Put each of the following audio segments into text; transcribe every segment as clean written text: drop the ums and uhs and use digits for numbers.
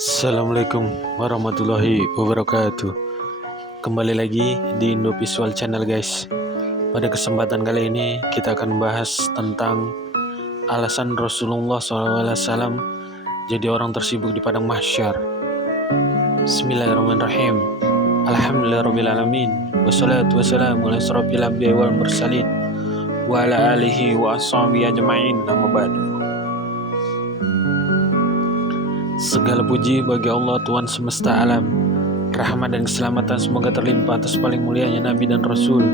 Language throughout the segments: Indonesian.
Assalamualaikum warahmatullahi wabarakatuh. Kembali lagi di Indo Visual Channel guys. Pada kesempatan kali ini kita akan membahas tentang alasan Rasulullah SAW jadi orang tersibuk di padang mahsyar. Bismillahirrahmanirrahim. Alhamdulillahirrabbilalamin. Wassalatu wassalamu ala asrofil anbiya'i wal mursalin wa ala alihi wa ashabihi ajma'in. Amma ba'du. Segala puji bagi Allah Tuhan semesta alam. Rahmat dan keselamatan semoga terlimpah atas paling mulianya Nabi dan Rasul,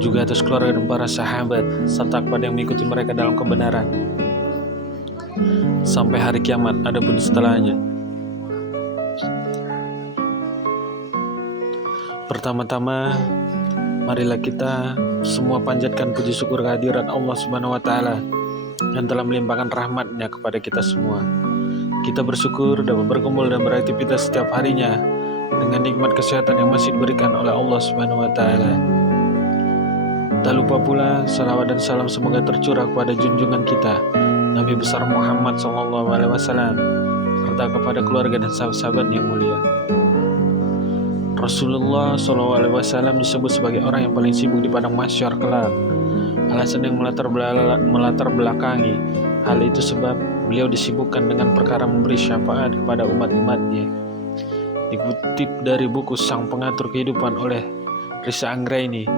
juga atas keluarga dan para sahabat, serta kepada yang mengikuti mereka dalam kebenaran sampai hari kiamat adapun setelahnya. Pertama-tama, marilah kita semua panjatkan puji syukur kehadirat Allah Subhanahu wa Ta'ala yang telah melimpahkan rahmat-Nya kepada kita semua. Kita bersyukur dapat berkumpul dan beraktivitas setiap harinya dengan nikmat kesehatan yang masih diberikan oleh Allah Subhanahu wa Ta'ala. Tak lupa pula salawat dan salam semoga tercurah kepada junjungan kita Nabi besar Muhammad SAW, serta kepada keluarga dan sahabat-sahabat yang mulia. Rasulullah SAW disebut sebagai orang yang paling sibuk di padang mahsyar kelak. Alasan yang melatar belakangi hal itu sebab beliau disibukkan dengan perkara memberi syafaat kepada umat-umatnya. Dikutip dari buku Sang Pengatur Kehidupan oleh Risa Anggraini,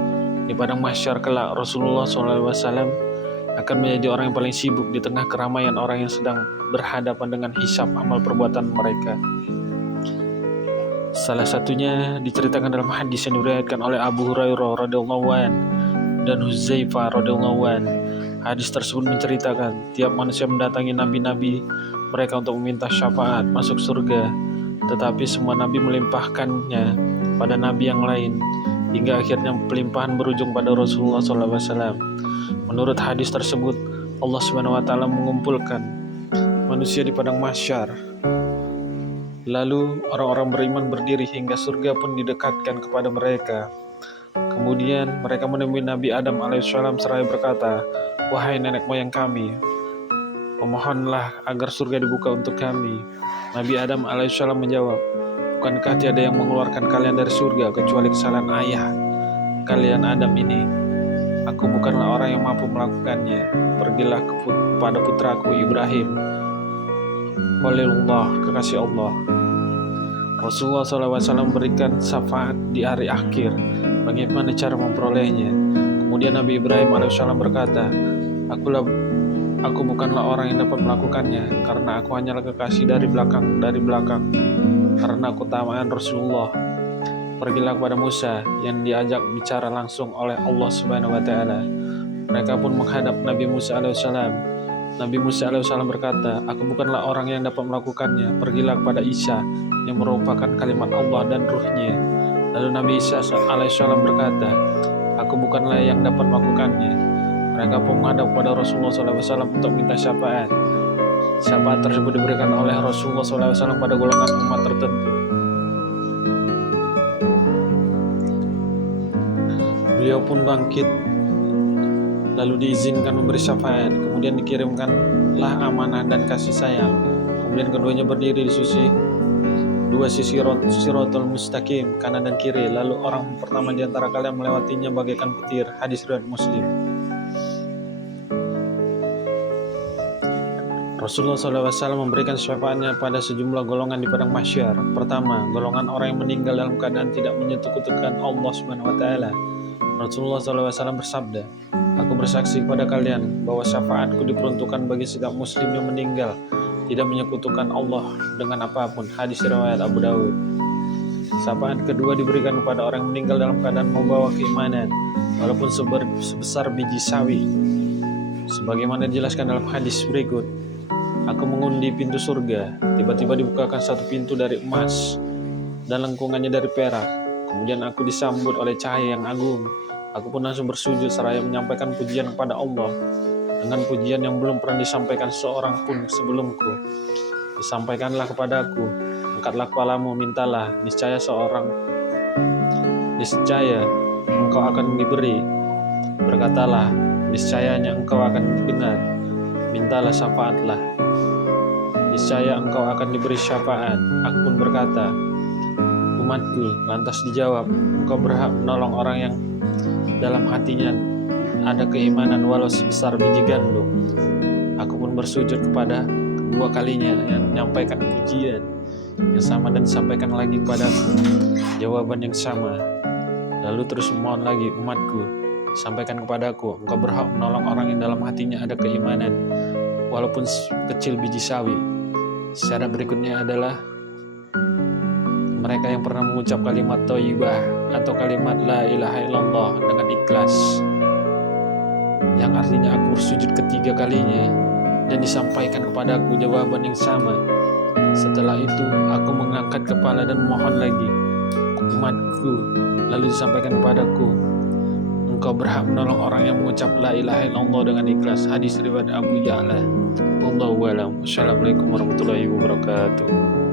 di padang mahsyar kelak Rasulullah SAW akan menjadi orang yang paling sibuk di tengah keramaian orang yang sedang berhadapan dengan hisab amal perbuatan mereka. Salah satunya diceritakan dalam hadis yang diriwayatkan oleh Abu Hurairah radhiyallahu anhu dan Huzaifah radhiyallahu anhu. Hadis tersebut menceritakan tiap manusia mendatangi nabi-nabi mereka untuk meminta syafaat masuk surga, tetapi semua nabi melimpahkannya pada nabi yang lain hingga akhirnya pelimpahan berujung pada Rasulullah SAW. Menurut hadis tersebut, Allah Subhanahu wa Ta'ala mengumpulkan manusia di padang mahsyar. Lalu orang-orang beriman berdiri hingga surga pun didekatkan kepada mereka. Kemudian mereka menemui Nabi Adam alaihissalam seraya berkata, "Wahai nenek moyang kami, memohonlah agar surga dibuka untuk kami." Nabi Adam alaihissalam menjawab, "Bukankah tiada yang mengeluarkan kalian dari surga kecuali kesalahan ayah kalian Adam ini? Aku bukanlah orang yang mampu melakukannya. Pergilah kepada putraku Ibrahim, Khalilullah, kekasih Allah." Rasulullah SAW memberikan syafaat di hari akhir. Bagaimana cara memperolehnya? Kemudian Nabi Ibrahim alaihissalam berkata, Aku bukanlah orang yang dapat melakukannya, karena aku hanyalah kekasih dari belakang, karena keutamaan Rasulullah. Pergilah kepada Musa yang diajak bicara langsung oleh Allah Subhanahu wa Ta'ala. Mereka pun menghadap Nabi Musa alaihissalam. Nabi Musa alaihissalam berkata, "Aku bukanlah orang yang dapat melakukannya. Pergilah kepada Isa yang merupakan kalimat Allah dan ruhnya." Lalu Nabi Isa alaihissalam berkata, "Aku bukanlah yang dapat melakukannya." Mereka pun menghadap kepada Rasulullah SAW untuk minta syafaat. Syafaat tersebut diberikan oleh Rasulullah SAW pada golongan umat tertentu. Beliau pun bangkit, lalu diizinkan memberi syafaat. Kemudian dikirimkanlah amanah dan kasih sayang. Kemudian keduanya berdiri di dua sisi Siratal Mustaqim, kanan dan kiri. Lalu orang pertama di antara kalian melewatinya bagaikan petir. Hadis riwayat Muslim. Rasulullah SAW memberikan syafaatnya pada sejumlah golongan di padang mahsyar. Pertama, golongan orang yang meninggal dalam keadaan tidak menyekutukan Allah Subhanahu wa Ta'ala. Rasulullah SAW bersabda, "Aku bersaksi kepada kalian bahwa syafaatku diperuntukkan bagi setiap muslim yang meninggal tidak menyekutukan Allah dengan apapun." Hadis riwayat Abu Dawud. Syafaat kedua diberikan kepada orang yang meninggal dalam keadaan membawa keimanan, walaupun sebesar biji sawi. Sebagaimana dijelaskan dalam hadis berikut, "Aku mengundi pintu surga, tiba-tiba dibukakan satu pintu dari emas dan lengkungannya dari perak. Kemudian aku disambut oleh cahaya yang agung. Aku pun langsung bersujud seraya menyampaikan pujian kepada Allah dengan pujian yang belum pernah disampaikan seorang pun sebelumku. Disampaikanlah kepadaku, angkatlah kepalamu, mintalah, niscaya engkau akan diberi. Berkatalah, niscayanya engkau akan didengar. Mintalah, syafaatlah. niscaya engkau akan diberi syafaat. Aku pun berkata, umatku. Lantas dijawab, engkau berhak menolong orang yang dalam hatinya ada keimanan walau sebesar biji gandum. Aku pun bersujud kepada kedua kalinya yang menyampaikan pujian yang sama dan disampaikan lagi kepadaku jawaban yang sama. Lalu terus memohon lagi, umatku, sampaikan kepadaku, engkau berhak menolong orang yang dalam hatinya ada keimanan walaupun kecil biji sawi. Syarat berikutnya adalah mereka yang pernah mengucap kalimat thayyibah atau kalimat la ilaha illallah dengan ikhlas, yang artinya aku bersujud ketiga kalinya dan disampaikan kepadaku jawaban yang sama. Setelah itu aku mengangkat kepala dan mohon lagi, umatku, lalu disampaikan kepadaku, engkau berhak menolong orang yang mengucap la ilaha illallah dengan ikhlas. Hadis riwayat Abu Ya'la. Wallahu a'lam. Wassalamualaikum warahmatullahi wabarakatuh.